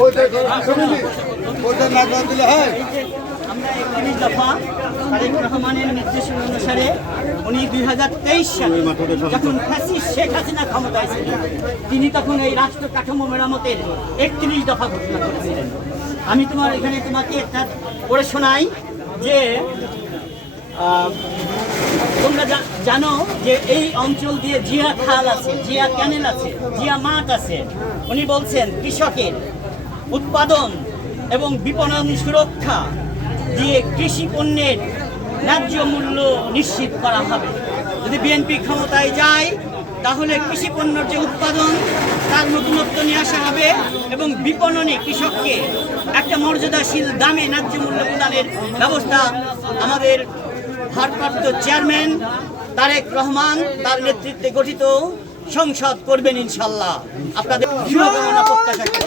ওইটা রহমানের নির্দেশনা অনুসারে উনি দুই হাজার তেইশ সালে যখন ফ্যাসিস্ট শেখ হাসিনা ক্ষমতায় ছিলেন তিনি তখন এই রাষ্ট্র কাঠামো মেরামতের একত্রিশ দফা ঘোষণা করেছিলেন আমি তোমার এখানে তোমাকে একটা পড়ে শোনাই। যে তোমরা জানো যে এই অঞ্চল দিয়ে জিয়া খাল আছে, জিয়া ক্যানেল আছে, জিয়া মাঠ আছে। উনি বলছেন, কৃষকের উৎপাদন এবং বিপণন সুরক্ষা দিয়ে কৃষি পণ্যের ন্যায্য মূল্য নিশ্চিত করা হবে। যদি বিএনপি ক্ষমতায় যায় তাহলে কৃষি পণ্যের যে উৎপাদন তার নতুনত্ব নিয়ে আসা হবে এবং বিপণনে কৃষককে একটা মর্যাদাশীল দামে ন্যায্য মূল্য প্রদানের ব্যবস্থা আমাদের ভারপ্রাপ্ত চেয়ারম্যান তারেক রহমান তার নেতৃত্বে গঠিত সংসদ করবেন ইনশাল্লাহ আপনাদের শুভকামনা প্রত্যাশা করি।